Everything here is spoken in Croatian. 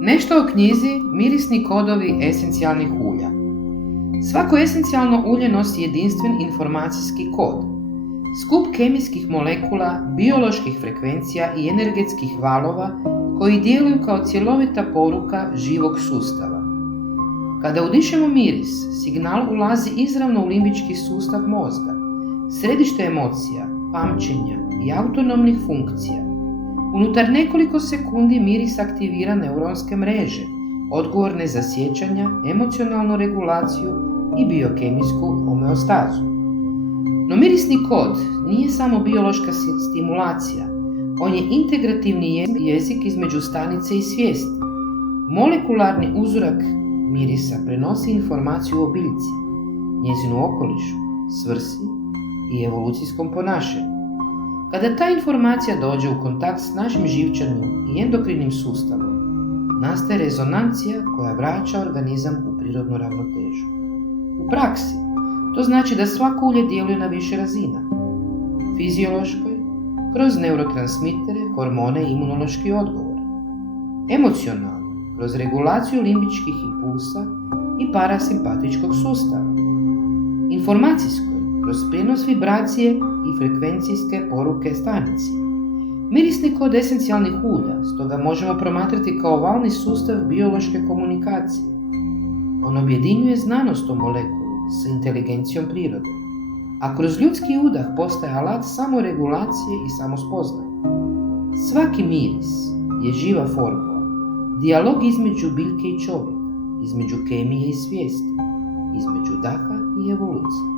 Nešto o knjizi Mirisni kodovi esencijalnih ulja. Svako esencijalno ulje nosi jedinstven informacijski kod, skup kemijskih molekula, bioloških frekvencija i energetskih valova koji djeluju kao cjelovita poruka živog sustava. Kada udišemo miris, signal ulazi izravno u limbički sustav mozga, središte emocija, pamćenja i autonomnih funkcija. Unutar nekoliko sekundi miris aktivira neuronske mreže, odgovorne za sjećanja, emocionalnu regulaciju i biokemijsku homeostazu. No mirisni kod nije samo biološka stimulacija, on je integrativni jezik između stanice i svijesti. Molekularni uzorak mirisa prenosi informaciju o biljci, njezinu okolišu, svrsi i evolucijskom ponašanju. Kada ta informacija dođe u kontakt s našim živčanim i endokrinim sustavom, nastaje rezonancija koja vraća organizam u prirodnu ravnotežu. U praksi, to znači da svako ulje djeluje na više razina. Fiziološkoj, kroz neurotransmitere, hormone i imunološki odgovor. Emocionalno, kroz regulaciju limbičkih impulsa i parasimpatičkog sustava. Informacijskoj, kroz prijenos vibracije i frekvencijske poruke stanici. Mirisni kod esencijalnih ulja stoga možemo promatrati kao valni sustav biološke komunikacije. On objedinjuje znanost o molekuli s inteligencijom prirode, a kroz ljudski udah postaje alat samoregulacije i samospoznaje. Svaki miris je živa formula, dijalog između biljke i čovjeka, između kemije i svijesti, između daha i evolucije.